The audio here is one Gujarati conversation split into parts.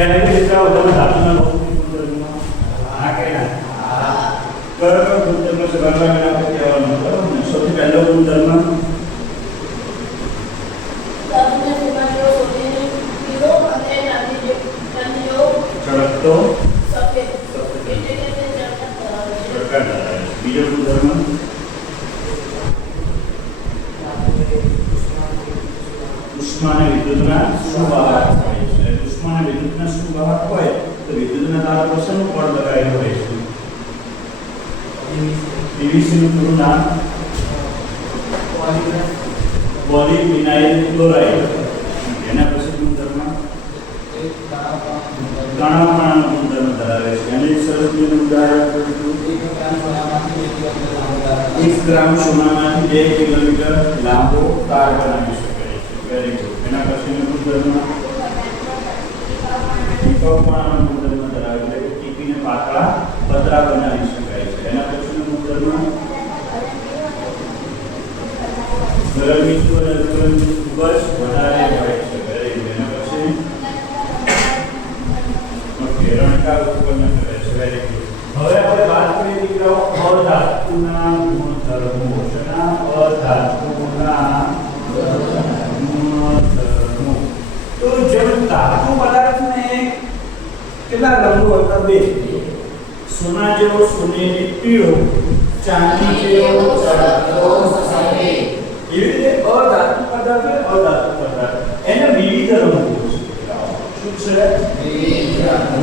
क्या नहीं दिखता होता है धातु में बहुत गुणधर्म हाँ के ना करो गुणधर्म से बनवा में आपको क्या मतलब सबसे पहला गुणधर्म चढ़तो बीजो गुणधर्म उष्मा ने विद्युतना सुवाहक હોય છે ઉષ્મા ને વિદ્યુતના સુવાહક હોય તો વિદ્યુતના તાર પર શેનું પડ લગાવેલું હોય છે પીવીસી નું પૂરું નામ પોલીવિનાઇલ ક્લોરાઇડ એના પછી ગુણધર્મ તણાવપણાનો ગુણધર્મ ધરાવે છે અને સરસ્વતીનું ઉદાહરણ 1 ગ્રામ સોનામાંથી 2 કિલોમીટર લાંબો તાર બનાવી શકાય છે વેરી ગુડ એના પછીનો ગુણધર્મ ટીકાઉપણાનો ગુણધર્મ ધરાવે છે કે ટીપીને પાતળા પતરા બનાવી શકાય છે એના પછીનો ગુણધર્મ ગરમીનું અને ગરમીનું ખૂબ જ વધારે હોય છે વેરી ગુડ એના પછી રણકાર ઉત્પન્ન કરે છે વેરી ગુડ હવે આપણે વાત કરીએ દીકરાઓ અધાતુના ગુણધર્મો શેના અધાતુના ગુણધર્મો તો જેમ ધાતુ પદાર્થને કેટલા રંગો હતા બે સોના જેવો સોનેરી પીળો ચાંદી જેવો ચળકતો સફેદ એવી રીતે અધાતુ પદાર્થ એને વિવિધ રંગો છે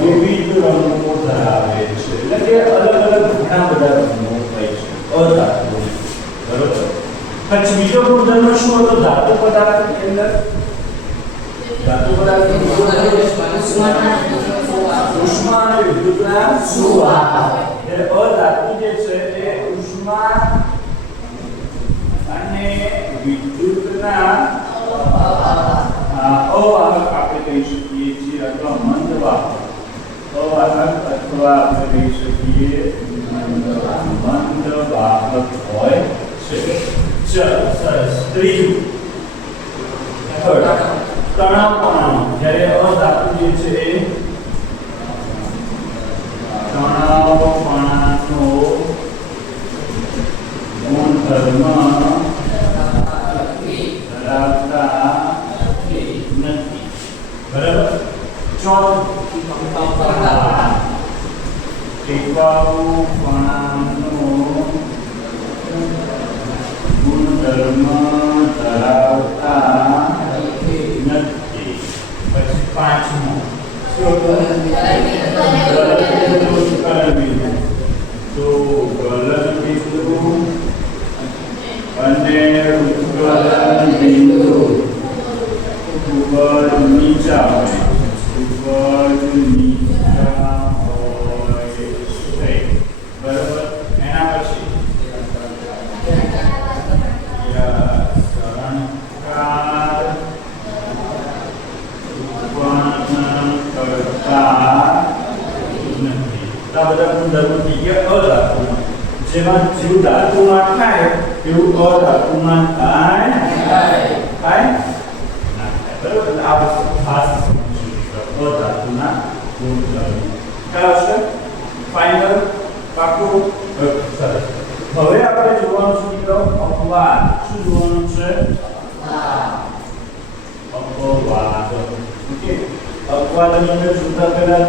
વિવિધ રંગો ધરાવે છે એટલે કે અલગ અલગ ઘણા બધા રંગો હોય છે અધાતુ બરોબર પછી બીજો ગુણધર્મ શું હતો ધાતુ પદાર્થની અંદર ધાતુ પદાર્થની ઉષ્મા અને વિદ્યુતના સુવાહક એટલે અધાતુ જે છે એ ઉષ્મા અને વિદ્યુતના અવાહક આપણે કહી શકીએ છીએ અથવા મંદવાહક અવાહક અથવા આપણે કહી શકીએ મંદવાહક હોય છે ચલો સરસ ત્રીજું તણાવપણાનો જ્યારે અધાતુ જે છે એ તણાવપણાનો ગુણધર્મ ધરાવતા નથી બરાબર ટીકાઉપણાનો ગુણધર્મ ધરાવતા નથી પછી પાંચમું તો ગલન બિંદુ અને ઉત્કલન બિંદુ ખૂબ જ નીચા હોય છે બરાબર એના પછી સરણકાર ઉત્પન્ન કરતા નથી આ બધા ગુણધર્મો થઈ ગયા અધાતુમાં જેમાં જેવું ધાતુમાં થાય એવું અધાતુમાં થાય બરાબર આ વસ્તુ ખાસ અધાતુના ગુણધર્મો ખ્યાલ છે ફાઇનલ પાકું સરસ હવે આપણે જોવાનું છે મિત્રો અપવાદ શું જોવાનું છે અપવાદ ઓકે અપવાદની અંદર જોતા પહેલા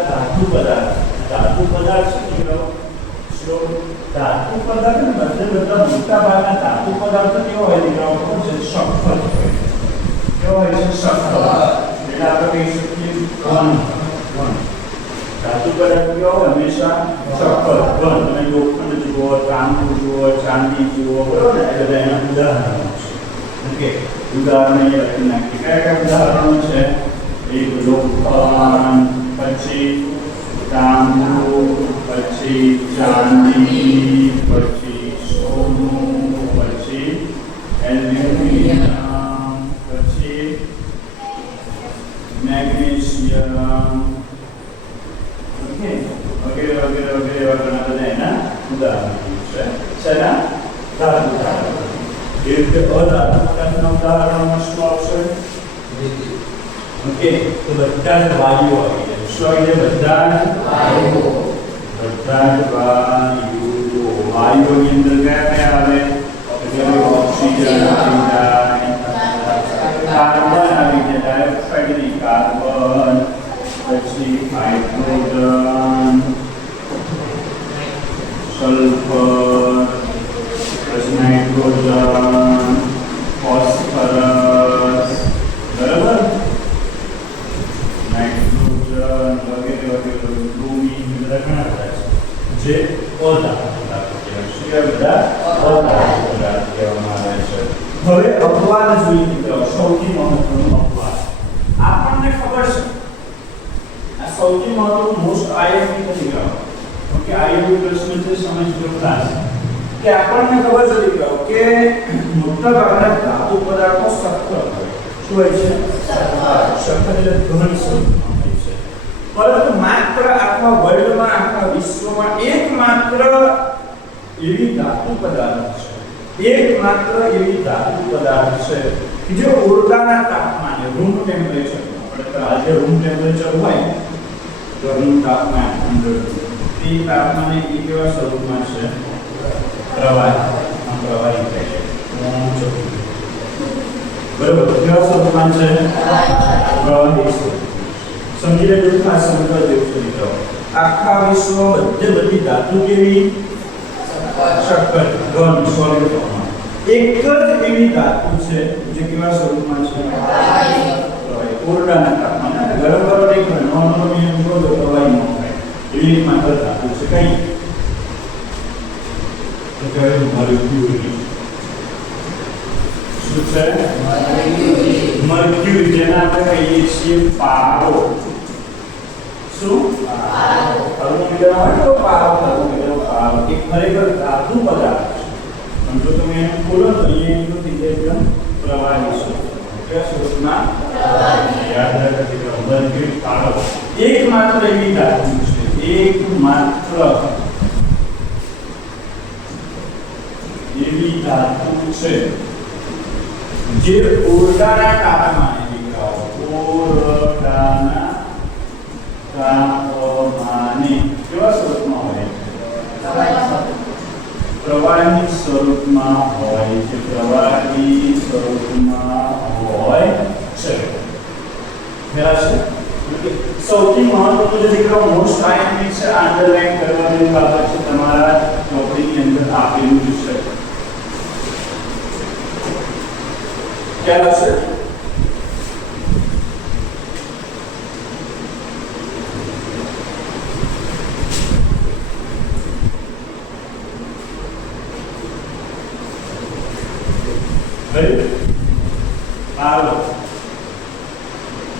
ધાતુ પદાર્થ શું મિત્રો જો ધાતુ પદાર્થ ને બધા મોટા ભાગના ધાતુ પદાર્થો કેવો હોય દીકરાઓ ખબર છે સફળ હોય કેવો હોય છે સફળ એટલે આપણે કહી શકીએ ઘન ધાતુ પદાર્થ કેવો હોય હંમેશા સફળ ઘન અને લોખંડ જુઓ તાંબુ જુઓ ચાંદી જુઓ બરોબર ને એટલે એના ઉદાહરણો છે ઓકે ઉદાહરણ એ લખી નાખીએ કયા ઉદાહરણો છે એક લોખંડ પછી તાંબુ પછી ચાંદી પછી સોનું પછી એલ્યુમિનિયમ પછી મેગ્નેશિયમ ઓકે વગેરે વગેરે વગેરે ઘણા બધા એના ઉદાહરણો છે શેના ધાતુ એ રીતે અધાતુ પદાર્થના ઉદાહરણમાં શું આવશે ઓકે તો બધા જ વાયુઓ આવી જાય શું આવી જાય? બધા જ વાયુઓ. વાયુઓની અંદર કયા કયા આવે? ઓક્સિજન આવી જાય, કાર્બન આવી જાય, ડાયોક્સાઇડ ની કાર્બન, પછી હાઇડ્રોજન, સલ્ફર, પછી નાઇટ્રોજન, ફોસ્ફરસ, બરાબર, નાઇટ્રોજન વગેરે વગેરે, બ્રોમિન, બધા ઘણા બધા છે જે અધાતુ બધા અધાતુ કહેવામાં આવે છે. હવે અપવાદ જોઈએ મિત્રો, સૌથી મહત્વનું અપવાદ. આપણને ખબર છે આ સૌથી મહત્વનું મોસ્ટ આઈએમપી નથી ગયો. ઓકે, આઈએમપી પ્રશ્ન છે સમજજો ખાસ કે આપણને ખબર છે મિત્રો કે મોટાભાગના ધાતુ પદાર્થો સખત હોય. શું હોય છે? સખત એટલે ઘન સ્વરૂપમાં હોય છે. પરંતુ માત્ર આખા વર્લ્ડમાં, આખા વિશ્વમાં એકમાત્ર એવી ધાતુ પદાર્થ છે, એકમાત્ર એવી ધાતુ પદાર્થ છે કે જે ઓરડાના તાપમાને, રૂમ ટેમ્પરેચર, આપણે આજે રૂમ ટેમ્પરેચર હોય ઘરનું તાપમાન અંદર, તે તાપમાને એ કેવા સ્વરૂપમાં છે? પ્રવાહી. પ્રવાહી થાય છે. બરાબર, કેવા સ્વરૂપમાં છે? પ્રવાહી સ્વરૂપ. સમજી લેજો, ખાસ સમજવા જેવું છે મિત્રો. આખા વિશ્વમાં બધી ધાતુ કેવી? સખત, ઘન, સોલિડ ફોર્મમાં. એક જ એવી ધાતુ છે જે કેવા સ્વરૂપમાં છે? પ્રવાહી. ઓરડાના તાપમાને ગરમ ગરમ એક નોર્મલ નિયમ જો પ્રવાહી ન થાય એવી માત્ર ધાતુ છે. કઈ? તો કહેવાય મર્ક્યુરી. શું છે? મર્ક્યુરી, જેને આપણે કહીએ છીએ પારો. શું? પારો. થર્મોમીટર હોય તો પારો, થર્મોમીટર પારો. એક ખરેખર ધાતુ પદાર્થ છે. પણ જો તમે એને ખોલો તો અહીંયા થઈ જાય એકદમ પ્રવાહી સ્વરૂપ. કયા સ્વરૂપમાં? પ્રવાહી. યાદ રાખજો, મર્ક્યુરી પારો એકમાત્ર એવી ધાતુ છે, એકમાત્ર એવી ધાતુ છે જે ઓરડાના તાપમાને દીકરાઓ, ઓરડાના તાપમાને કેવા સ્વરૂપમાં હોય? પ્રવાહી સ્વરૂપમાં હોય છે. પ્રવાહી સ્વરૂપમાં હોય છે. બરાબર છે. સૌથી મહત્વનું જે દીકરાઓ મોસ્ટ આઈએમપી છે, અંડરલાઈન કરવાની બાબત છે, તમારા ચોપડીની અંદર આપેલું છે. ખ્યાલ હશે?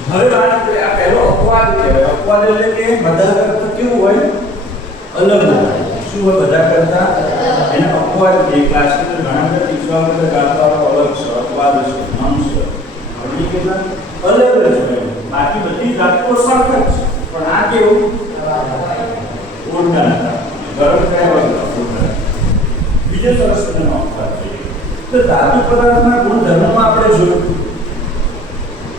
હવે વાત કરીએ, આ પહેલો અપવાદ કહેવાય. અપવાદ એટલે કે બધા કરતા કેવું હોય? અલગ હોય. શું હોય? બધા કરતા એને અપવાદ કે ક્લાસિકલ ઘણા બધા ટીચવા કરતા ગાતાઓ અલગ છે, અપવાદ છે, નામ છે. હવે કેટલા અલગ જ હોય. બાકી બધી ધાતુઓ સરખી છે, પણ આ કેવું? ઓરડાના ગરમ કયા હોય? ઓરડા. બીજો સરસ તેનો અપવાદ છે. તો ધાતુ પદાર્થના ગુણધર્મોમાં આપણે જોયું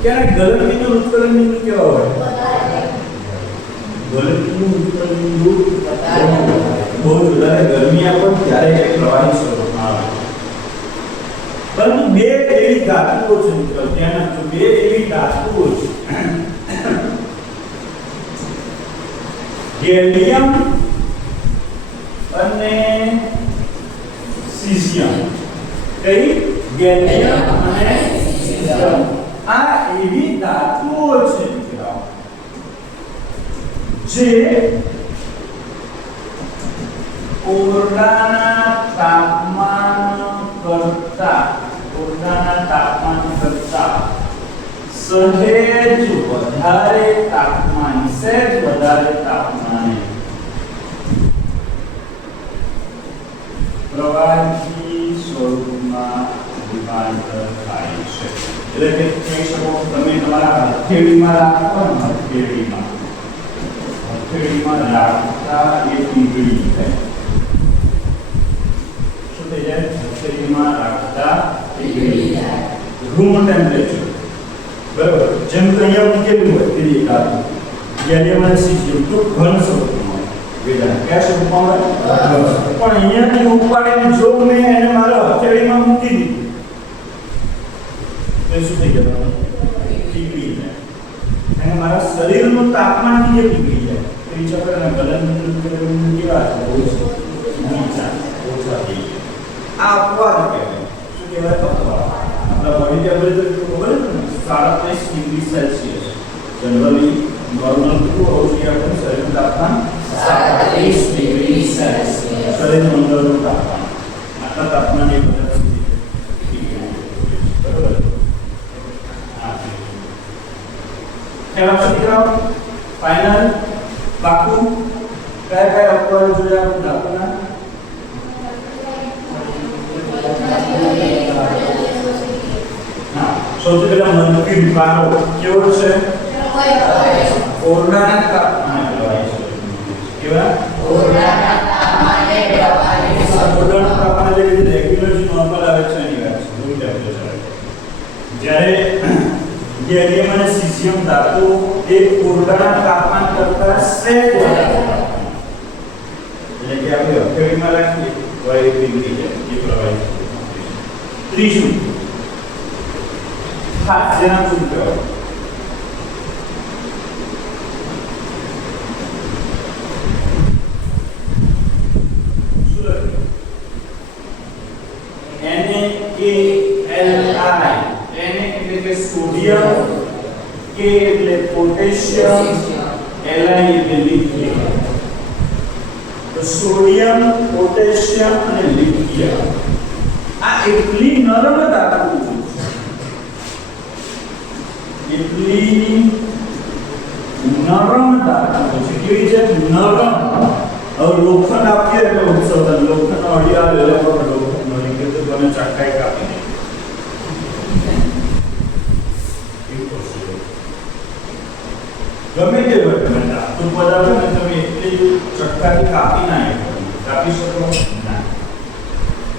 ક્યારે ગલન બિંદુ, ઉત્કલન બિંદુ કેવા હોય? ગલન બિંદુ, ઉત્કલન બિંદુ બહુ વધારે ગરમી આપો ત્યારે એક પ્રવાહી સ્વરૂપમાં આવે. પરંતુ બે એવી ધાતુઓ છે મિત્રો, ધ્યાન આપજો, બે એવી ધાતુઓ છે, ગેલિયમ અને સીઝિયમ. કઈ? ગેલિયમ અને સીઝિયમ. આ એવી ધાતુઓ છે મિત્રો જે ઓરડાના તાપમાન કરતા સહેજ વધારે તાપમાને પ્રવાહી સ્વરૂપમાં રૂપાંતર થાય છે. એટલે કે કહી શકો તમે તમારા હથેળીમાં રાખો ને, હથેળીમાં રાખતા એ પીગળી જાય. શું થઈ જાય? હથેળીમાં રાખતા પીગળી જાય. રૂમ ટેમ્પરેચર, બરાબર, જેમ કે અહીંયા મૂકેલું હોય તે ધાતુ, ગેલિયમ અને સીઝિયમ તો ઘન સ્વરૂપમાં વેદાંત કયા સ્વરૂપમાં હોય પણ અહીંયાથી ઉપાડીને જો મેં એને મારા હથેળીમાં મૂકી દીધું તો શું થઈ જવાનું પીગળી જાય અને મારા શરીરનું તાપમાન જે પીગળી જાય તો એ ચક્રના ગલન કેવા છે નીચા ઓછા થઈ જાય આ અપવાદ કહેવાય શું કહેવાય અપવાદ આપણા બોડી ટેમ્પરેચર ખબર છે ને 37 ડિગ્રી સેલ્સિયસ જનરલી નોર્મલ કેટલું હોવું જોઈએ આપણું શરીરનું તાપમાન 37 ડિગ્રી સેલ્સિયસ શરીરનું અંદરનું તાપમાન આટલા તાપમાન એક બરાબર ખ્યાલ છે દીકરાઓ ફાઇનલ પાકું કયા કયા અપવાદ જોયા આપણે ધાતુના સૌથી પહેલા મંદિર પારો કેવો છે ઓરડાના તાપમાને પ્રવાહી છે કેવા ઓરડાના તાપમાને પ્રવાહી છે ઓરડાના તાપમાને જે રેગ્યુલર જે નોર્મલ આવે છે એની વાત છે રૂમ ટેમ્પરેચર જ્યારે ગેલિયમ અને સીઝિયમ ધાતુ એ ઓરડાના તાપમાન કરતા સહેજ એટલે કે આપણે હથેળીમાં રાખીએ તો એ પીગળી જાય એ પ્રવાહી છે ત્રીજું હા જેના શું કહેવાય સોડિયમ કે એટલે પોટેશિયમ Li એટલે લિથિયમ તો સોડિયમ પોટેશિયમ અને લિથિયમ આ એટલી નરમ ધાતુ છે એટલી નરમ ધાતુ છે કેવી છે નરમ હવે લોખંડ આપીએ એટલે ઉત્સવ લોખંડ અડી આવે એટલે લોખંડ મળી કે તો તમે ચક્કાઈ કાપી દે ગમે તે વર્તમાન ધાતુ પદાર્થો ને તમે એટલી ચક્કાથી કાપી ના કાપી શકો ના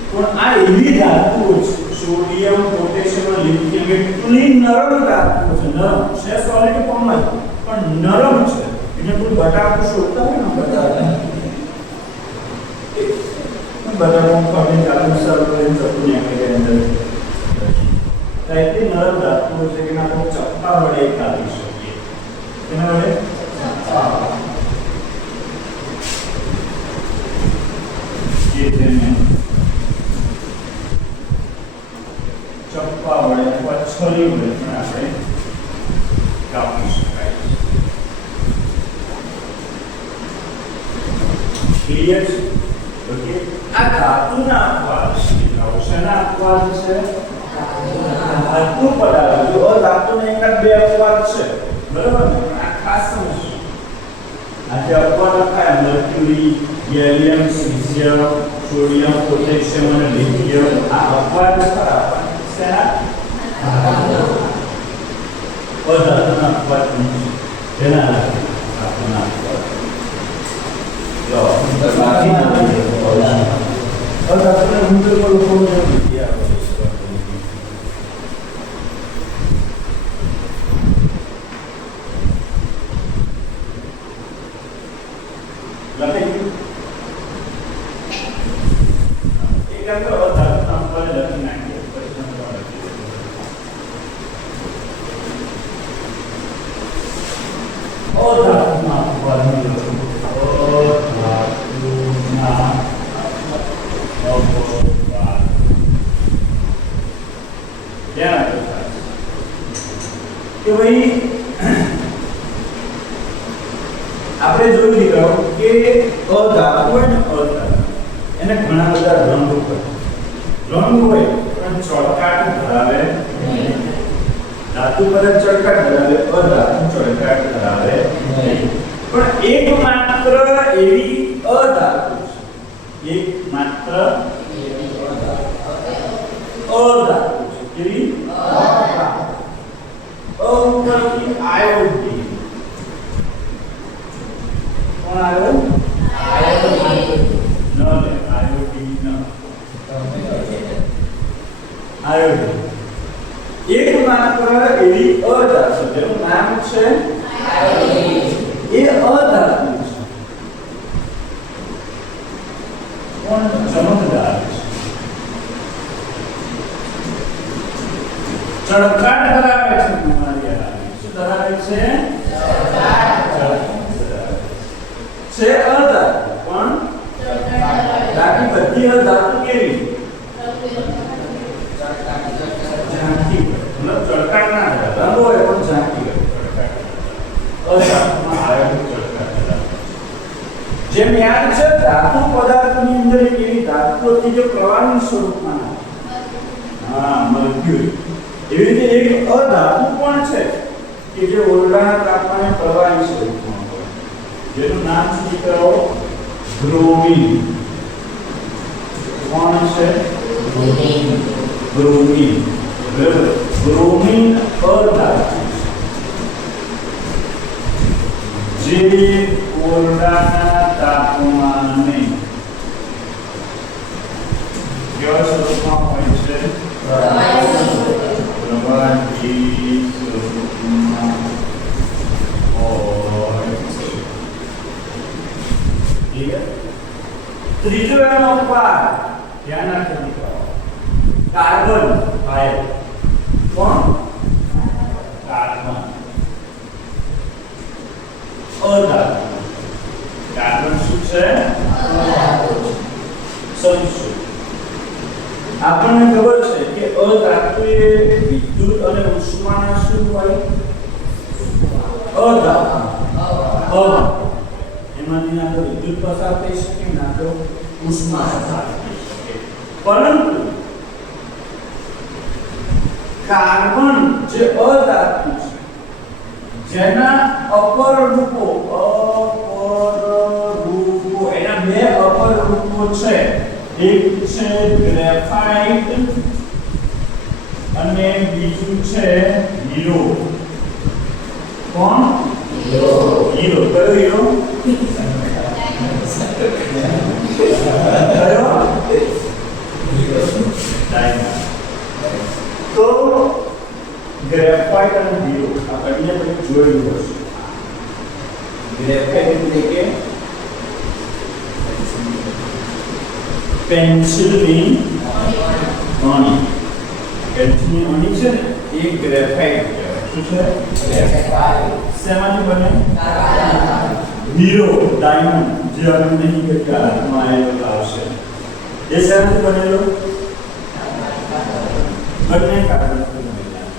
પણ આ એવી ધાતુઓ છે સોડિયમ પોટેશિયમ લિથિયમ એટલી નરમ ધાતુઓ છે નરમ છે સોલિડ ફોર્મમાં પણ નરમ છે એને કોઈ બટાકું શોધતા હોય ને બટાકું ખાઈને ચાલુ સર્વ કરીને ચપ્પુ નાખી અંદર એટલી નરમ ધાતુઓ છે કે આપણે ચપ્પા વડે કાપી શકીએ એના વડે ચપ્પા વડે અથવા છરી વડે પણ આપણે કાપી શકાય ક્લિયર છે ઓકે આ ધાતુના અપવાદ છે શેના અપવાદ છે ધાતુ પદાર્થ જો ધાતુના એકાદ બે અપવાદ છે બરાબર ને આ ખાસ સમજો આ જે અપવાદ લખાય mercury gallium caesium sodium potassium અને લિથિયમ આ અપવાદ ખરા શેના ધાતુના અપવાદ જેના ધાતુના અપવાદ જો બાકી ધાતુના ગુણધર્મ લોકોને વિદ્યા કે ભાઈ આપણે જોઈ લીધું કે અધાતુ હોય ને અધાતુ એને ઘણા બધા રંગ હોય પણ ચળકાટ ધરાવે નહીં ધાતુ પર ચળકાટ ધરાવે અધાતુ ચળકાટ ધરાવે નહીં પણ એકમાત્ર એવી અધાતુ છે એકમાત્ર અધાતુ છે કેવી ઉપરથી આયોડીન કોણ આવ્યો આયોડીન ન લે આયોડીન આયોડીન એકમાત્ર એવી અધાતુ જેનું નામ છે આયોડીન એ અધાતુ છે. કોણ ચમકદાર છે, ચળકાટ ધરાવે છે. તમારી શું ધરાવે છે? છે અધાતુ પણ બાકી બધી અધાતુ કેવી? ઝાંખી, મતલબ ચળકાટ ના ધરાવે. રંગ હોય પણ ઝાંખી હોય. અધાતુમાં આવેલું ચળકાટ ધરાવે. જેમ યાદ છે ધાતુ પદાર્થની અંદર એક એવી ધાતુ હતી જે પ્રવાહી સ્વરૂપમાં હા મર્ક્યુરી. એવી રીતે એક અધાતુ પણ છે કે જે ઓરડાના તાપમાને પ્રવાહી સ્વરૂપમાં હોય, જેનું નામ શું દીકરાઓ? બ્રોમીન. કોણ છે? બ્રોમીન. બરાબર. બ્રોમીન અધાતુ જે ઓરડાના તાપમાને કેવા સ્વરૂપમાં હોય છે? પ્રવાહી સ્વરૂપમાં હોય છે. ઠીક છે. ત્રીજો એનો ઉપાય ધ્યાન રાખજો. Carbon fire. કોણ? કાર્બન અધાતુ. કાર્બન શું છે? સમજો. આપણને ખબર છે કે અધાતુ એ વિદ્યુત અને ઉષ્માના શું હોય? અધાતુ. એમાંથી ના તો વિદ્યુત પસાર થઈ શકે, ના તો ઉષ્મા પસાર થઈ શકે. પરંતુ કાર્બન જે અધાતુ છે, જેના અપર રૂપો એના બે અપર રૂપો છે. એક છે ગ્રેફાઇટ અને બીજું છે હીરો. કોણ? હીરો. હીરો. કયો હીરો? તો ગ્રેફાઇટ અને હીરો આ બંને તમે જોયેલું હશે. ગ્રેફાઇટ એટલે કે પેન્સિલની અણી. પેન્સિલની અણી છે ને એ ગ્રેફાઇટ કહેવાય. શું છે? ગ્રેફાઇટ. શેમાંથી બને? હીરો, ડાયમંડ, જે આપણે નહીં કે હાથમાં આવેલો આવશે, એ શેનાથી બનેલો? બંને કાર્બનથી બનેલા.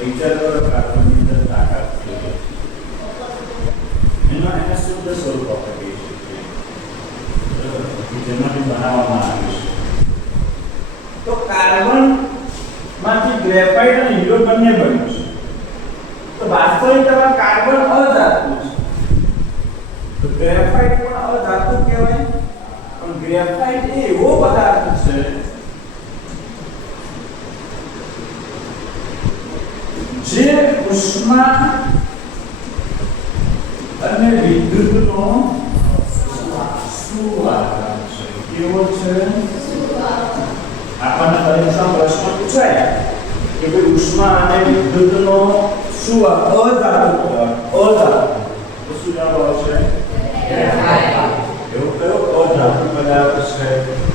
વિચાર કરો કાર્બનની અંદર તાકાત છે. એને શુદ્ધ સ્વરૂપ આપણે કહી શકીએ. જેમાંથી બનાવવામાં આવ્યું છે. તો કાર્બન માંથી ગ્રેફાઇટ અને હીરો બંને બન્યું છે. તો વાસ્તવિકતામાં કાર્બન અધાતુ છે. તો ગ્રેફાઇટ પણ અધાતુ કહેવાય. પણ ગ્રેફાઇટ એ એવો પદાર્થ છે જે ઉષ્મા અને વિદ્યુતનો સુવાહક છે. કેવો છે? આપણને પરીક્ષામાં પ્રશ્ન પૂછાય કે ભાઈ ઉષ્મા અને વિદ્યુતનો સુવાહક અધાતુ કહેવાય. અધાતુ તો શું જવાબ આવશે? એવો કયો અધાતુ પદાર્થ છે?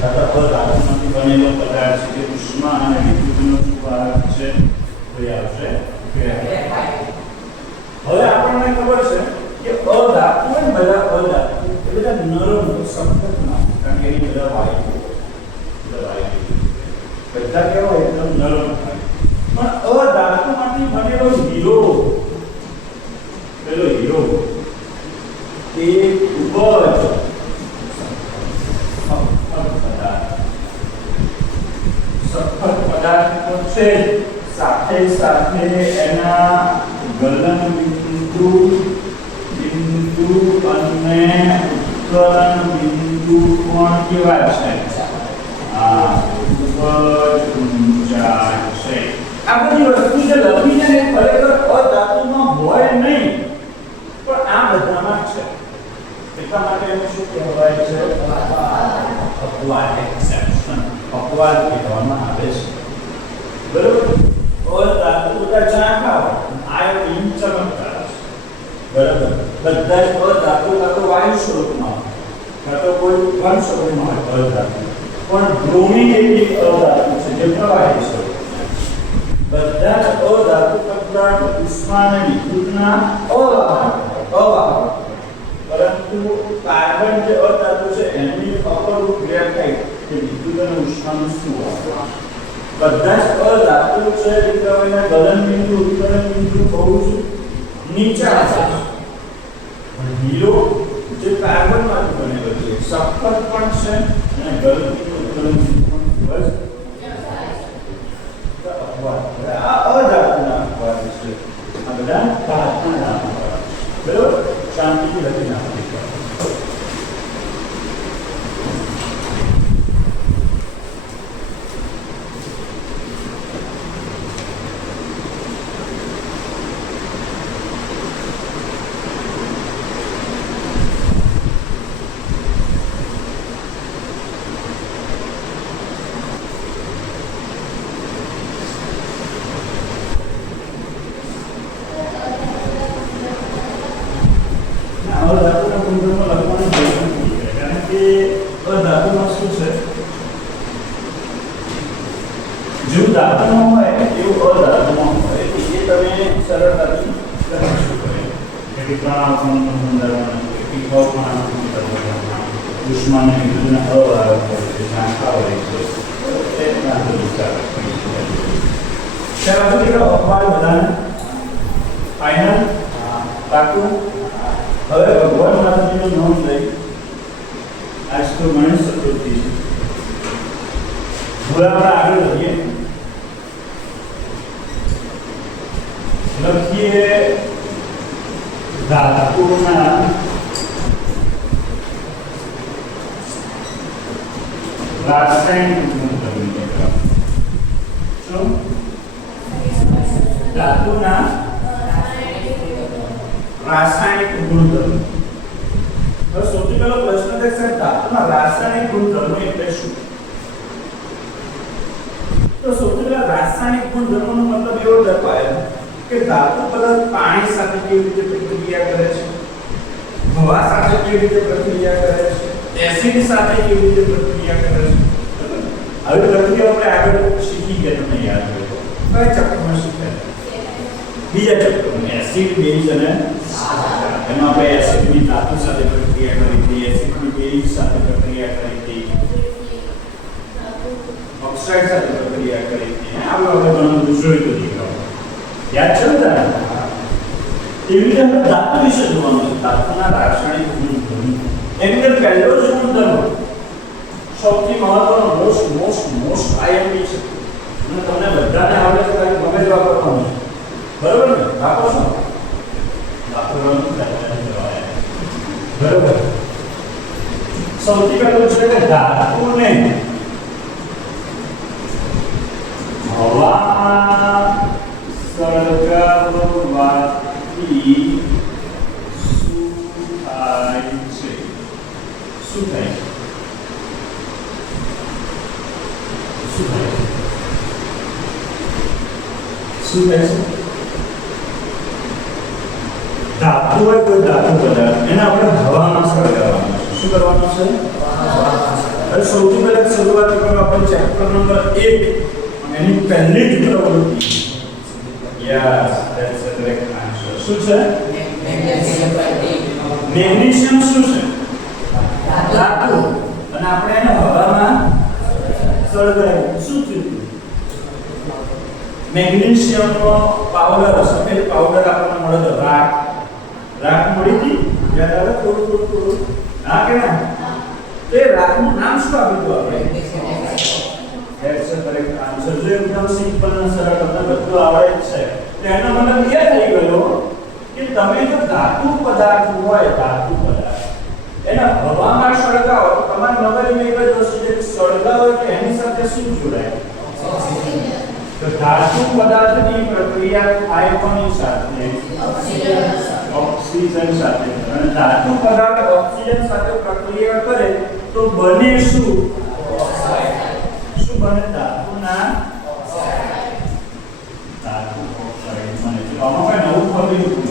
અધાતુમાંથી બનેલો પદાર્થ છે જે ઉષ્મા અને વિદ્યુતનો સુવાહક છે? તો એ આવશે ગ્રેફાઇટ. હવે આપણને ખબર છે કે અધાતુ હોય બધા અધાતુ એ બધા નરમ સખત ના, કારણ કે એ બધા વાયુ બધા કેવા એકદમ નરમ થાય. પણ અધાતુમાંથી બનેલો હીરો, પેલો હીરો એ ખૂબ જ સખત પદાર્થ તો છે, સાથે સાથે એના ગલન બિંદુ અને ઉત્કલન બિંદુ પણ કેવા છે? ખૂબ જ ઊંચા છે. આ બધી વસ્તુ જે લખી છે ને ખરેખર અધાતુમાં હોય નહીં, પણ આ બધામાં છે. એટલા માટે એને શું કહેવાય છે? અપવાદ, એક્સેપ્શન. અપવાદ કહેવામાં આવે છે. બરોબર? અધાતુ બધા ઝાંખા હોય, આયોડીન ચમકદાર છે. બરાબર? બધા જ અધાતુ કાં તો વાયુ સ્વરૂપમાં કાં તો કોઈ ઘન સ્વરૂપમાં હોય અધાતુ. પણ બ્રોમિન એક અધાતુ છે જે પ્રવાહી સ્વરૂપ. બધા જ અધાતુ પદાર્થ ઉષ્મા અને વિદ્યુતના અવાહક. પરંતુ કાર્બન જે અધાતુ છે એની અપરૂપ વ્યાખ્યા કે વિદ્યુત અને ઉષ્માનું શું હોય. બધા જ અધાતુ છે એટલે એના ગલન બિંદુ ઉત્કલન બિંદુ બહુ જ નીચા છે. હીરો જે કાર્બનમાંથી બનેલો છે સખત પણ છે અને ગલન બિંદુ ઉત્કલન બિંદુ પણ ખૂબ જ અપવાદ. આ અધાતુના અપવાદ છે. આ બધા ધાતુના અપવાદ. બરાબર, શાંતિથી લખી નાખો. રાસાયણિક ગુણધર્મો. હવે સૌથી પહેલો પ્રશ્ન છે સાહેબ ધાતુના રાસાયણિક ગુણધર્મો એટલે શું? તો સૌથી પહેલા રાસાયણિક ગુણધર્મોનો મતલબ એવો દર્શાવાય કે ધાતુ પદાર્થ પાણી સાથે કેવી રીતે પ્રતિક્રિયા કરે છે, હવા સાથે કેવી રીતે પ્રતિક્રિયા કરે છે, એસિડ સાથે કેવી રીતે પ્રતિક્રિયા કરે છે. આવી પ્રક્રિયા આપણે આગળ શીખી ગયા, તમને યાદ હોય તો કયા ચેપ્ટરમાં શીખ્યા? બીજા ચેપ્ટરમાં એસિડ બેઝ અને એમાં આપણે એસિડની ધાતુ સાથે પ્રક્રિયા કરી હતી, એસિડની બેઝ સાથે પ્રક્રિયા કરી હતી, ઓક્સાઇડ સાથે પ્રક્રિયા કરી હતી. આપણે ઘણું બધું જોયું હતું દીકરાઓ, યાદ છે ને? એવી રીતે આપણે ધાતુ વિશે જોવાનું છે. ધાતુના રાસાયણિક ગુણધર્મો. એની અંદર પહેલો જ ગુણધર્મ સૌથી મહત્વનો મોસ્ટ આઈએમપી છે અને તમને બધાને આવડે છે કે ગમે તે વાપરવાનું છે. બરોબર ને? વાપરો છો? બરોબર. સૌથી પહેલું છે કે ધાતુને હવામાં સળગાવવાથી શું થાય છે? શું થાય છે? શું થાય છે? શું થાય છે? ધાતુ હોય કોઈ ધાતુ પદાર્થ એને આપણે હવામાં સળગાવવાનું છે. શું કરવાનું છે? હવે સૌથી પહેલા શરૂઆત કરો આપણે ચેપ્ટર નંબર 1 એની પહેલી જ પ્રવૃત્તિ. Yes, that's the correct answer. શું છે? મેગ્નેશિયમ શું છે? ધાતુ. અને આપણે એને હવામાં સળગાવ્યું. શું થયું? મેગ્નેશિયમનો પાવડર, સફેદ પાવડર આપણને મળે તો રાખ મળી હતી. યાદ આવે? થોડું હા કે ના? તો એ રાખનું નામ શું આપ્યું આપણે? That's the correct answer. જો એકદમ સિમ્પલ અને સરળ તમને બધું આવડે જ છે તો એનો મતલબ એ થઈ ગયો કે તમે જો ધાતુ પદાર્થ હોય, ધાતુ પદાર્થ એને હવામાં સળગાવો તો તમારા મગજમાં એક જ વસ્તુ છે કે સળગાવો એટલે એની સાથે શું જોડાય? તો ધાતુ પદાર્થની પ્રક્રિયા થાય કોની સાથે? ઓક્સિજન સાથે. અને ધાતુ પદાર્થ ઓક્સિજન સાથે પ્રક્રિયા કરે તો બને શું? શું બને? ધાતુના ધાતુ ઓક્સાઇડ બને છે. આમાં કઈ નવું ખબર નથી.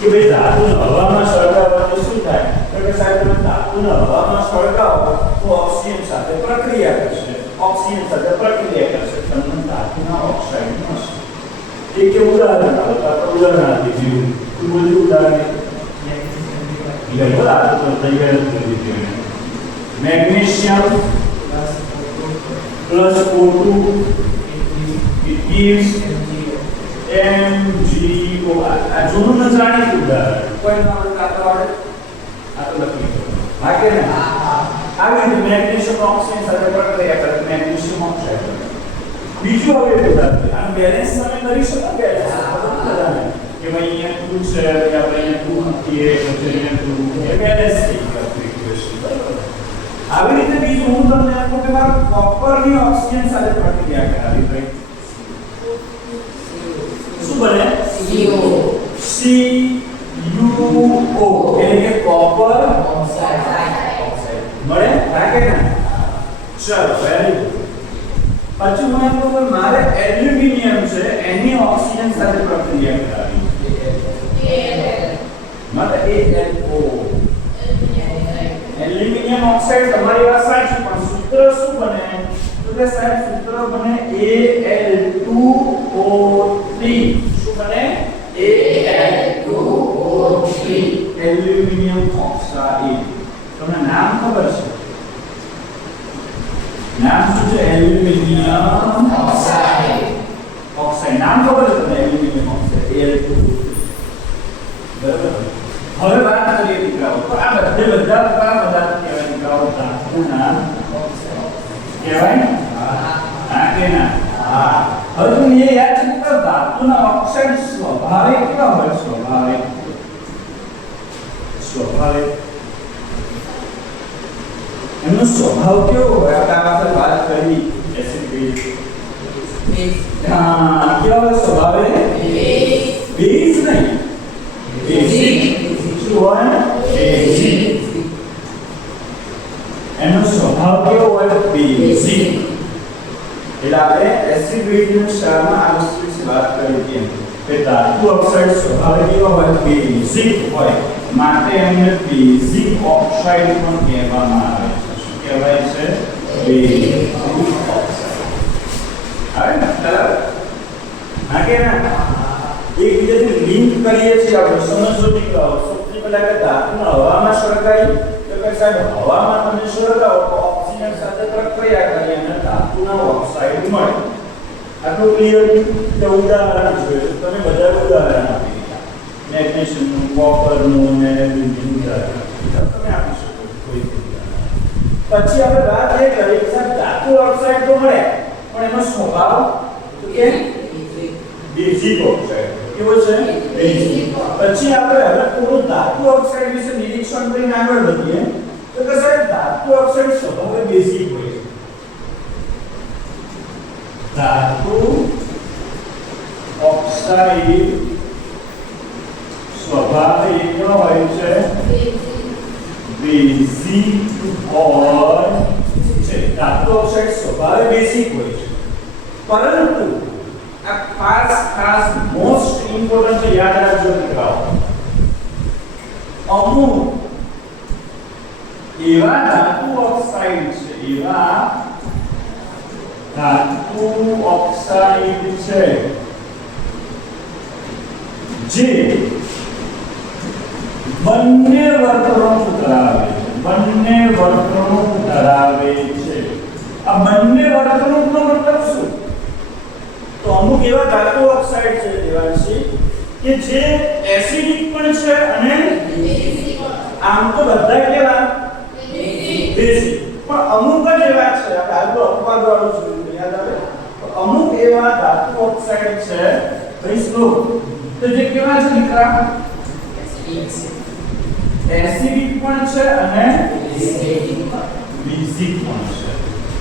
કે ભાઈ ધાતુને હવામાં સળગાવવાથી શું થાય? તો કે સાહેબ તમે ધાતુને હવામાં સળગાવો તો ઓક્સિજન સાથે પ્રક્રિયા કરશે. ઓક્સિજન સાથે પ્રક્રિયા કરશે તમને ધાતુના ઓક્સાઇડ મળશે. એક કે ઉદાહરણ આપો તો ઉદાહરણ આપી દીધું. શું બોલ્યું ઉદાહરણ? એટલે બોલા તો તૈયાર કરી દીધું. Magnesium plus O2 it gives MgO. આ જૂનું નજરાણી ઉદાહરણ કોઈ ના આવડે આ તો લખી દો. હા કે ના? આવી રીતે મેગ્નેશિયમ ઓક્સાઇડ સાથે પ્રક્રિયા કરે મેગ્નેશિયમ ઓક્સાઇડ. બીજું હવે ઉદાહરણ આ બેલેન્સ તમે કરી શકો કે કે ભાઈ અહીંયા 2 છે કે આપણે અહીંયા 2 મૂકીએ પછી અહીંયા 2 એ બેલેન્સ થઈ ગયું ઇક્વેશન બરાબર. આવી રીતે બીજું હું તમને આપું કે મારો કોપરની ઓક્સિજન સાથે પ્રક્રિયા કરાવી ભાઈ શું બને? CuO એટલે કે કોપર ઓક્સાઇડ મળે રાખે ને. ચલો વેરી ગુડ. પછી હું એમ કહું કે મારે એલ્યુમિનિયમ છે એની ઓક્સિજન સાથે પ્રક્રિયા કરાવી મારે ALO એલ્યુમિનિયમ ઓક્સાઇડ તમારી વાત સાચી પણ સૂત્ર શું બને? તો કે સાહેબ સૂત્ર બને Al2O3. શું બને? Al2O3 aluminium oxide. તમને નામ ખબર છે? નામ શું છે? Aluminium oxide. ઓક્સાઇડ નામ ખબર છે તમને? Aluminium oxide Al2. બરાબર. હવે વાત કરીએ દીકરાઓ તો આ બધા કહેવાય દીકરાઓ ધાતુના કહેવાય હા કે ના? હા. હવે તમને એ યાદ છે કે ધાતુના ઓક્સાઇડ સ્વભાવે કેવા હોય? સ્વભાવે એનો સ્વભાવ કેવો હોય? આપણે વાત કરી એસિડ બેઝ. હા કેવો હોય સ્વભાવે? બેઝ નહીં બેઝિક. શું હોય? બેઝિક. એનો સ્વભાવ કેવો હોય? બેઝિક. એટલે આપણે એસિડ બેઝના શાળામાં આ વસ્તુ વિશે વાત કરી હતી કે ધાતુ ઓક્સાઇડ સ્વભાવે કેવો હોય? બેઝિક હોય. માટે એમને બેઝિક ઓક્સાઇડ પણ કહેવામાં આવે છે. શું કહેવાય છે? Basic oxide. આવે ને બરાબર? હા કે ના? એકબીજાથી લિંક કરીએ છીએ આપણે સમજો દીકરાઓ. સૌથી પહેલા કે ધાતુને હવામાં સળગાવી તો કે સાહેબ હવામાં તમે સળગાવો તો ઓક્સિજન સાથે પ્રક્રિયા કરી અને ધાતુના ઓક્સાઇડ મળે. આટલું ક્લિયર કે ઉદાહરણ જોઈએ તમે બધા ઉદાહરણ આપી દીધા. મેગ્નેશિયમનું, કોપરનું ને એલ્યુમિનિયમનું ઉદાહરણ તમે આપી શકો કોઈ પછી આપણે વાત એ કરી કે સાહેબ ધાતુ ઓક્સાઇડ તો મળે પણ એનો સ્વભાવ તો કે બેઝિક ઓક્સાઇડ. કેવો છે? બેઝિક. પછી આપણે હવે થોડું ધાતુ ઓક્સાઇડ વિશે નિરીક્ષણ કરીને આગળ વધીએ તો કે સાહેબ ધાતુ ઓક્સાઇડ સ્વભાવે બેઝિક હોય છે. ધાતુ ઓક્સાઇડ સ્વભાવે કેવો હોય છે? બેઝિક હોય છે. ધાતુ ઓક્સાઇડ સ્વભાવે બેઝિક હોય છે પરંતુ આ ખાસ મોસ્ટ ઇમ્પોર્ટન્ટ છે યાદ રાખજો દીકરાઓ. અમુક એવા ધાતુ ઓક્સાઇડ છે જે બંને વર્તણૂક ધરાવે છે. આ બંને વર્તણૂકનો મતલબ શું? તો અમુક એવા ધાતુ ઓક્સાઇડ છે દેવાંશી કે જે એસિડિક પણ છે અને બેઝિક. આમ તો બધા કેવા? બેઝિક. પણ અમુક જ એવા છે આપણે આગળ અપવાદ વાળું જોયું યાદ આવે. અમુક એવા ધાતુ ઓક્સાઇડ છે ભાઈ સ્લો તો જે કેવા છે દીકરા? એસિડિક પણ છે અને બેઝિક પણ છે.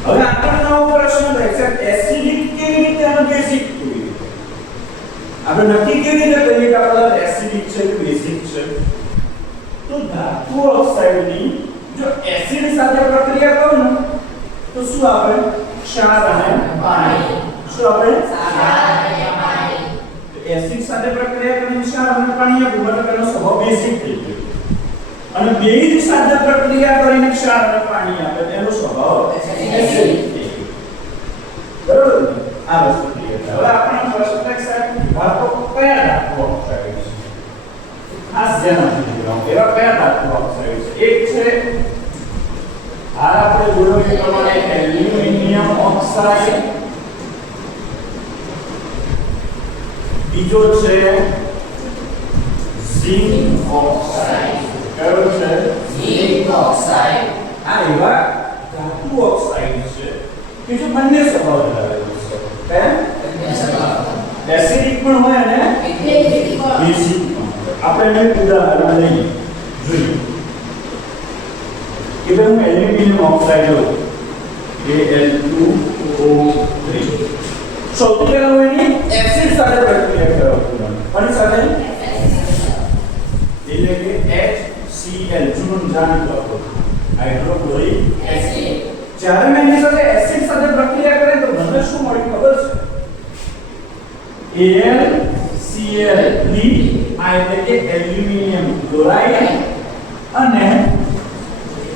હવે આપણને નવો પ્રશ્ન થાય છે એસિડિક કેવી રીતે અને બેઝિક કેવી રીતે? આપણે નક્કી કેવી રીતે કરીએ કે આ એસિડિક છે કે બેઝિક છે? તો ધાતુ ઓક્સાઇડની જો એસિડ સાથે પ્રક્રિયા કરો ને તો શું આવે? ક્ષાર અને પાણી. શું આવે? ક્ષાર અને પાણી. એસિડ સાથે પ્રક્રિયા કરીને ક્ષાર અને પાણી આપ્યું એટલે તેનો સ્વભાવ બેઝિક થઈ ગયો અને બેઝ સાથે પ્રક્રિયા કરીને ક્ષાર અને પાણી આપે તેનો સ્વભાવ એસિડિક થઈ ગયો બરોબર આ વસ્તુ ક્લિયર છે હવે આપણે ફર્સ્ટ સાઈડ ધાતુ કયા ધાતુ ઓક્સાઇડ છે ખાસ ધ્યાન આપજો એવા કયા ધાતુ ઓક્સાઇડ છે એક છે આ આપણે જોયું એ પ્રમાણે એલ્યુમિનિયમ ઓક્સાઇડ બીજો છે ઝિંક ઓક્સાઇડ કયો છે ઝિંક ઓક્સાઇડ આ એવા ધાતુ ઓક્સાઇડ છે કે જે બંને સ્વભાવ ધરાવે છે કયા એસિડિક પણ હોય અને બેઝિક આપણે એક ઉદાહરણ લઈએ જોઈએ કે હું એલ્યુમિનિયમ ઓક્સાઇડ લઉં Al2O3 સૌથી પહેલા હું એની એસિડ સાથે પ્રક્રિયા કરાવું અને સાથે એટલે કે HCl જુનું જાણીતો હતો હાઇડ્રોક્લોરિક એસિડ જ્યારે મેં એની સાથે એસિડ સાથે પ્રક્રિયા કરે તો મને શું મળ્યું ખબર છે AlCl3 આ એટલે કે એલ્યુમિનિયમ ક્લોરાઇડ અને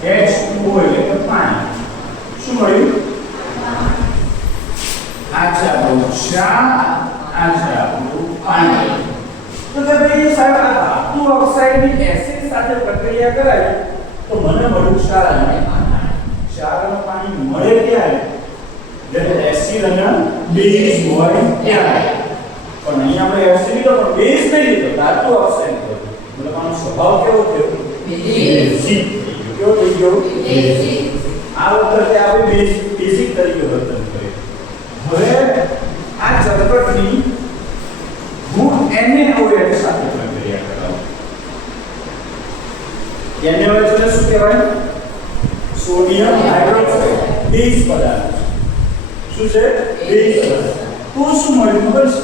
H2O એટલે કે પાણી શું મળ્યું આ છે આપણું ક્ષાર આ છે આપણું પાણી તો કે ભાઈ સાહેબ આ ધાતુ ઓક્સાઇડની એસિડ સાથે પ્રક્રિયા કરાય તો મને મળ્યું ક્ષાર અને પાણી મળે ત્યારે જ્યારે એસિડ અને બેઝ હોય ત્યારે પણ અહીં આપણે એસિડ લીધો પણ બેઝ નહીં લીધો ધાતુ ઓક્સાઇડ લીધો એટલે આનો સ્વભાવ કેવો થયો બેઝિક કેવો થઈ ગયો બેઝિક આ વખતે આપણે બેઝિક તરીકે વર્તન કર્યું હવે આ ચરબટની હું NaOH સાથે પ્રક્રિયા કરાવું NaOH એટલે શું કહેવાય સોડિયમ હાઇડ્રોક્સાઇડ બેઝ પદાર્થ શું છે બેઝ પદાર્થ તો શું મળ્યું ખબર છે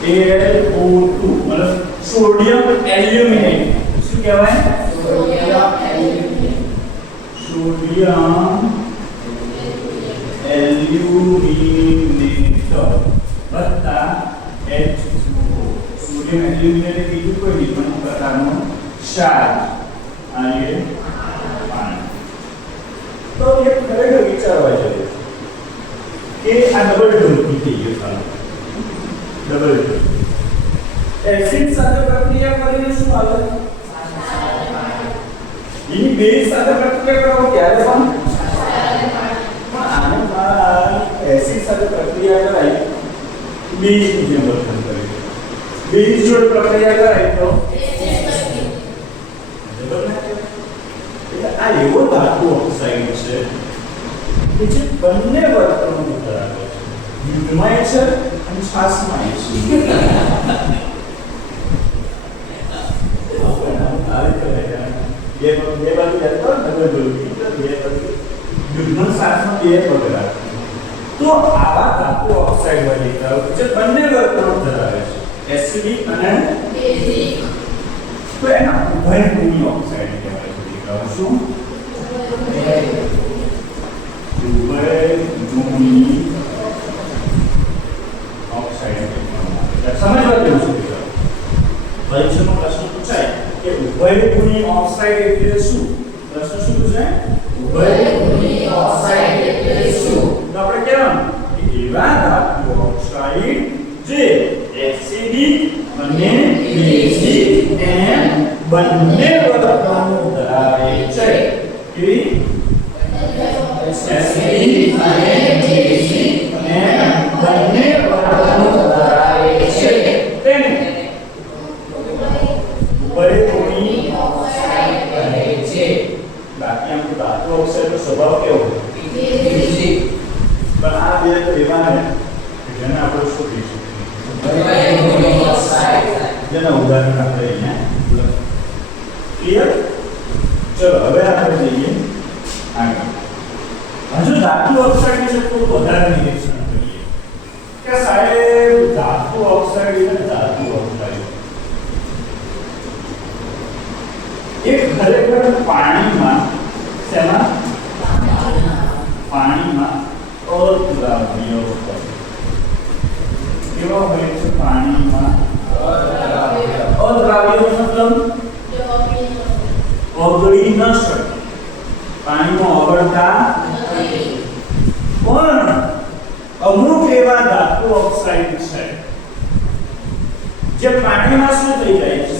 NaAlO2 मतलब सोडियम एल्यूमिनेट શું કહેવાય સોડિયમ એલ્યુમિનેટ વત્તા H2O સોડિયમ એલ્યુમિનેટ બીજું કોઈ નહીં પ્રકારનો ક્ષાર અને પાણી તો એ ખરેખર વિચારવા જેવું કે આ ડબલ ડોઝ થઈ ગયો ચાલો ડબલ ડોઝ એસિડ સાથે પ્રક્રિયા કરીને શું આવે એની બેઝ સાથે પ્રક્રિયા કરો ત્યારે પણ આને એસિડ સાથે પ્રક્રિયા કરાય બેઝ ની વર્તન કરે બેઝ જોડે પ્રક્રિયા કરાય તો એટલે આ એવો ધાતુ ઓક્સાઇડ છે કે જે બંને વર્તનો ધરાવે છે દૂધમાં છે અને છાશમાં છે બે બાજુ જતો ડબલ ડોઝ બે બાજુ દૂધમાં છાશમાં બે પગલા તો આવા ધાતુ ઓક્સાઇડ વાળી કહો જે બંને વર્તનો ધરાવે છે એસિડિક અને બેઝિક તો એના ઉભયભૂમિ ઓક્સાઇડ કહેવાય છે કહો શું ઉભયભૂમિ ઓક્સાઇડ સમજવા જેવું છે પરીક્ષામાં પ્રશ્ન પૂછાય કે ઉભયભૂમિ ઓક્સાઇડ એટલે શું પ્રશ્ન શું પૂછાય ઉભયભૂમિ ઓક્સાઇડ એટલે શું તો આપણે કહેવાનું કે એવા ધાતુ ઓક્સાઇડ જે એસિડિક અને બેઝિક એમ બંને વર્તનો ધરાવે છે કે એસિડિક અને બેઝિક એમ બંને વર્તનો ધરાવે છે તેને ઉભયભૂમિ ઓક્સાઇડ કહે છે બાકી આમ ધાતુ ઓક્સાઇડનો સ્વભાવ કેવો બેઝિક પણ આ બે તો એવા ને જેને આપણે શું કહીશું ઉભયભૂમિ ઓક્સાઇડ જેના ઉદાહરણ આપણે અહીંયા ક્લિયર ચલો હવે આપણે જઈએ આગળ હજુ ધાતુ ઓક્સાઇડ વિશે થોડું વધારે નિરીક્ષણ કરીએ કે સાહેબ ધાતુ ઓક્સાઇડ એટલે ધાતુ ઓક્સાઇડ એક ખરેખર પાણીમાં શેમાં પાણીમાં પણ અમુક એવા ધાતુ ઓક્સાઇડ છે જે પાણીમાં શું થઈ જાય છે?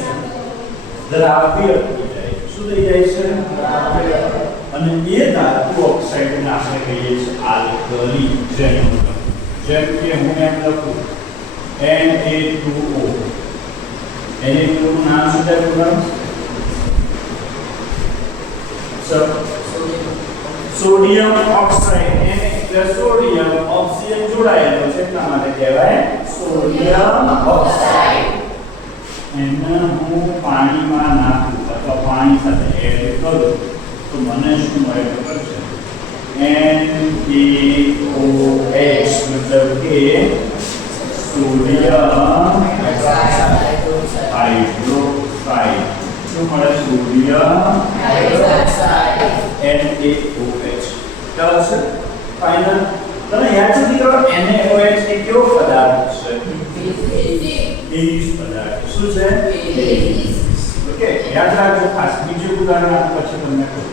દ્રાવ્ય થઈ જાય છે. શું થઈ જાય છે? દ્રાવ્ય. અને એ ધાતુ ઓક્સાઇડને આપણે કહીએ છીએ આલ્કલી. જેમ કે હું એમ લખું Na2O. Na2 નું નામ શું છે પ્રોગ્રામ? Sodium oxide. Na એટલે સોડિયમ, ઓક્સિજન જોડાયેલો છે એટલા માટે કહેવાય સોડિયમ ઓક્સાઇડ. એને હું પાણીમાં નાખું અથવા પાણી સાથે એડ કરું તો મને શું મળે ખબર છે? NaOH મતલબ કે સોડિયમ હાઇડ્રોક્સાઇડ. શું મળે? Sodium hydroxide NaOH. ચાલો છે ફાઇનલ. તમે યાદ છે દીકરો NaOH એ કેવો પદાર્થ છે? બેઝ પદાર્થ. શું છે? ઓકે, યાદ રાખજો ખાસ. બીજું ઉદાહરણ આપું પછી તમને કહું.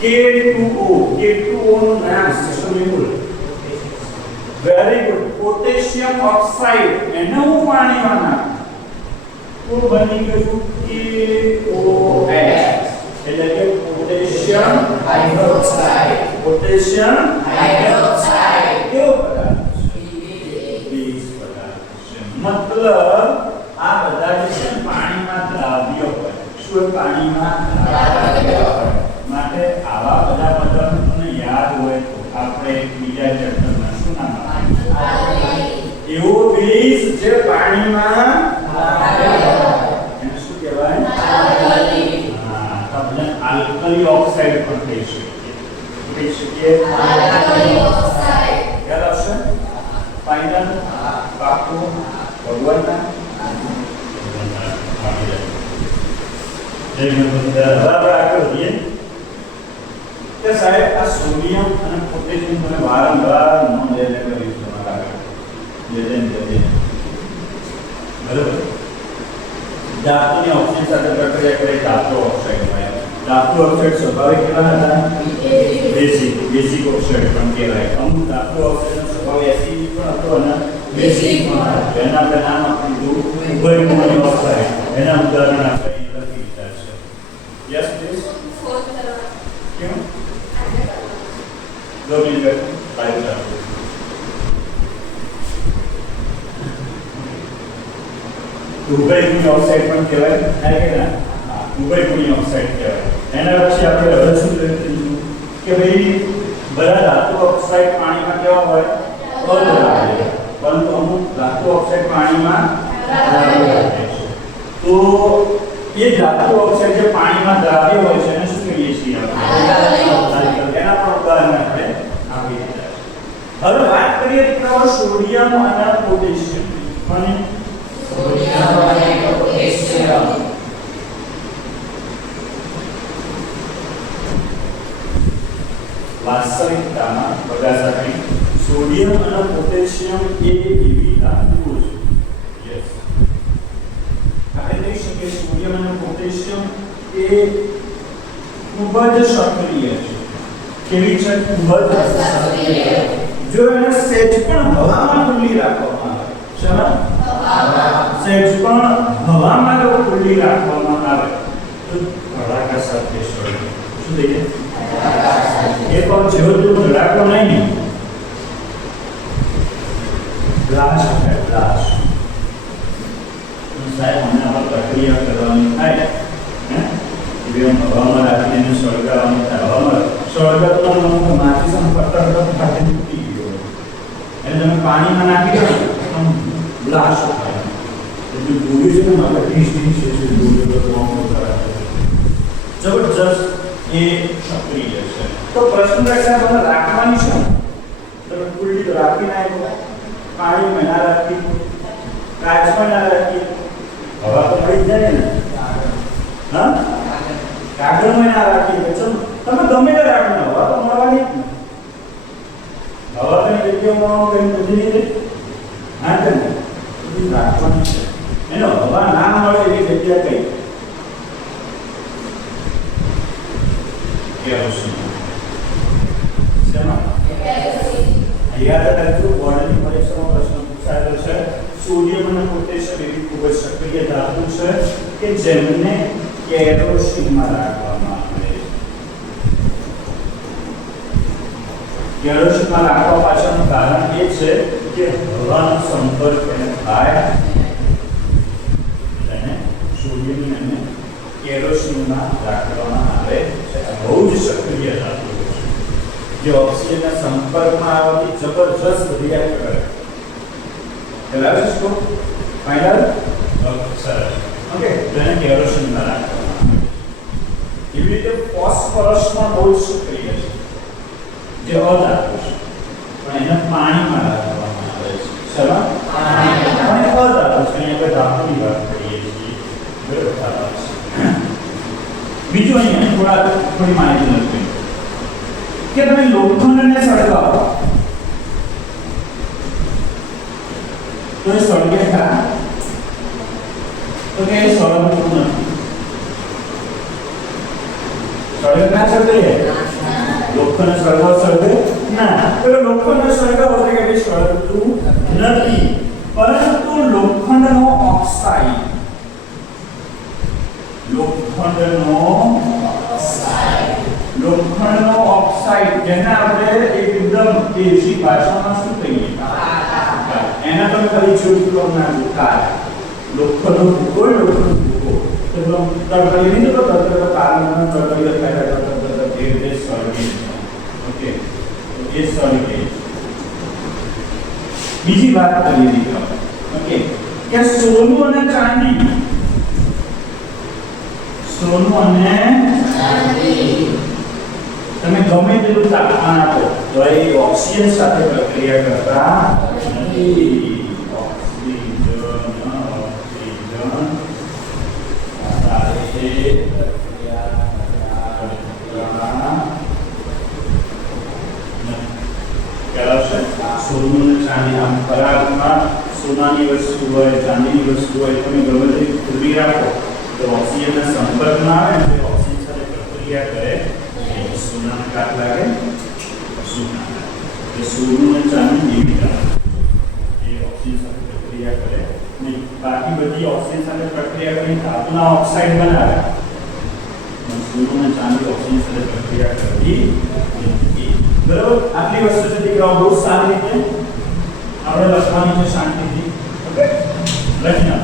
K2O. K2O નું નામ છે શું? Very good. Potassium oxide. એને હું પાણીમાં નાખું તો બની ગયું KOH. એટલે કે પોટેશિયમ હાઇડ્રોક્સાઇડ. પોટેશિયમ હાઇડ્રોક્સાઇડ કેવો પદાર્થ છે? બેઝ પદાર્થ છે. મતલબ આ બધા જે છે પાણીમાં દ્રાવ્ય હોય. શું પાણીમાં દ્રાવ્ય હોય? માટે આવા બધા પદાર્થો તમને યાદ હોય તો આપણે બીજા ચેપ્ટરમાં શું નામ આપીશું? એવો બેઝ જે પાણીમાં દ્રાવ્ય હોય એને શું કહેવાય? આલ્કલી. હા, તમને આલ્કલી ઓક્સાઇડ પણ કહી શકીએ. Alkali oxide. યાદ આવશે? ફાઇનલ પાકું ભગવાનના બરાબર આગળ વધીએ કે સાહેબ આ સોડિયમ અને પોટેશિયમ તમે વારંવાર નોંધ લઈને કર્યું છે તમારા આગળ. બરાબર. ધાતુની ઓક્સિજન સાથે પ્રક્રિયા કરે ધાતુ ઓક્સાઇડ મળે. ધાતુ ઓક્સાઇડ સ્વાભાવિક કેવા હતા? બેઝિક ઓક્સાઇડ પણ કહેવાય. અમુક ધાતુ ઓક્સાઇડનો સ્વભાવ એસિડિક પણ હતો અને બેઝિક પણ હતો. એના આપણે નામ આપી દીધું ઉભયગુણની ઓક્સાઇડ. એના ઉદાહરણ આપણે અહીં લખી દીધા છે. Yes please. ક્यों? दो मिनट टाइम चालू. ઉભયગુણી ઓક્સાઇડ પણ કહેવાય. હે કે ના? હા, ઉભયગુણી ઓક્સાઇડ કહેવાય. એના પછી આપણે હવે શું લખીશું કે ભાઈ બધા ધાતુ ઓક્સાઇડ પાણીમાં કેવા હોય? અદ્રાવ્ય. પરંતુ અમુક ધાતુ ઓક્સાઇડ પાણીમાં દ્રાવ્ય હોય છે. તો એ ધાતુ ઓક્સાઇડ જે પાણીમાં દ્રાવ્ય હોય છે એને શું કહીએ છીએ આપણે? એના પણ ઉદાહરણ આપણે આપી દીધા છે. હવે વાત કરીએ તો સોડિયમ અને પોટેશિયમ. અને સોડિયમ અને પોટેશિયમ વાસ્તવિકતામાં બધા સાથે સોડિયમ અને પોટેશિયમ એ એવી ધાતુઓ છે. યસ, આપણે કહી શકીએ સોડિયમ અને પોટેશિયમ એ ખૂબ જ સક્રિય છે. કેવી છે? ખૂબ જ સક્રિય. જો એને સેજ પણ હવામાં ખુલ્લી રાખવામાં આવે, શેમાં? સેજ પણ હવામાં જો ખુલ્લી રાખવામાં આવે તો ધડાકા સાથે સળગે. શું થઈ જાય? એ પણ જેવો તેવો ધડાકો નહીં, બ્લાસ્ટ થાય. બ્લાસ્ટ સાહેબ હમણાં પર પ્રક્રિયા કરવાની થાય હવામાં રાખીને સળગાવવાની થાય. હવામાં સળગાવવાનો માચીસ પટ્ટા ફાટી તૂટી ગયો એટલે તમે પાણીમાં નાખી દો આમ બ્લાસ્ટ થાય. એટલે ગોળી છે ને આપણે ટીસ છે જબરજસ્ત એ સક્રિય છે. તો પ્રશ્ન રહેશે મને રાખવાની છે. તમે ખુલ્લી તો રાખી નાખો, પાણીમાં ના રાખી, કાચમાં ના રાખી, હવા તો મળી જાય ને. હા, કાગળમાં ના રાખી તો તમે ગમે તે રાખી હવા તો મળવાની જ ને. હવા કઈ જગ્યામાં કઈ બધી રીતે હા કે બધી રાખવાની છે. એનો હવા ના મળે એવી જગ્યા કઈ કેરોસીન. શેમાં? યાદ રાખજો બોર્ડની પરીક્ષામાં પ્રશ્ન પૂછાયેલો છે સોડિયમ અને પોટેશિયમ એવી ખૂબ જ સક્રિય ધાતુ છે કે જેમને કેરોસીનમાં રાખવામાં આવે છે. કેરોસીનમાં રાખવા પાછળનું કારણ એ છે કે હવાનો સંપર્ક એને થાય અને સોડિયમ અને કેરોસીનમાં રાખવામાં આવે છે. બહુ જ સક્રિય ધાતુ જે ઓક્સિજનના સંપર્કમાં આવવાથી જબરજસ્ત રિએક્ટ કરે. બરાબર છે તો ફાઇનલ સરસ. ઓકે તેને કેરોસીનમાં રાખવામાં આવે. એવી રીતે ફોસ્ફરસમાં બહુ સક્રિય છે જે અધાતુ છે પણ એને પાણીમાં રાખવામાં આવે છે. ચલો પાણી અધાતુ છે અહીંયા આપણે ધાતુની વાત કરીએ છીએ. બરાબર. બીજું અહીંયા થોડી માહિતી લખી કે તમે લોખંડને સળગાવો તો એ સળગે ખરા? તો કે એ સળગતું નથી. સળગે ના સળગે? લોખંડ સળગાવ સળગે ના. તો લોખંડ સળગાવ એટલે કે એ સળગતું નથી. પરંતુ લોખંડનો ઓક્સાઇડ લોખંડનો ઓક્સાઇડ જેને આપણે એકદમ દેશી ભાષામાં શું કહીએ? એના તમે ખાલી જોયું ના દુકાળ લોખંડનો ભૂકો તો તરતરી નહીં તો તરત કારણનો તરતરી થાય તરત એ સળગે. ઓકે એ સળગે. બીજી વાત કરીએ દીકરા. ઓકે કે સોનું અને ચાંદી તમે ગમે તેટલું તાપમાન આપો તો એ ઓક્સિજન સાથે પ્રક્રિયા કરતા નથી. સોનું ચાંદી આમ પરાગમાં સોનાની વસ્તુ હોય ચાંદીની વસ્તુ હોય તમે ગમે તેટલી ખુલ્લી રાખો તો ઓક્સિજનના સંપર્કમાં આવે ને ઓક્સિજન સાથે પ્રક્રિયા કરે સોનાને કાટ લાગે સોના એટલે સોનું અને ચાંદી એવી એ ઓક્સિજન સાથે પ્રક્રિયા કરે ને બાકી બધી ઓક્સિજન સાથે પ્રક્રિયા કરીને ધાતુના ઓક્સાઇડ બનાવે. સોનું અને ચાંદી ઓક્સિજન સાથે પ્રક્રિયા કરતી નથી. બરાબર. આટલી વસ્તુ છે દીકરાઓ બહુ સારી રીતે આપણે લખવાની છે શાંતિથી. ઓકે લખી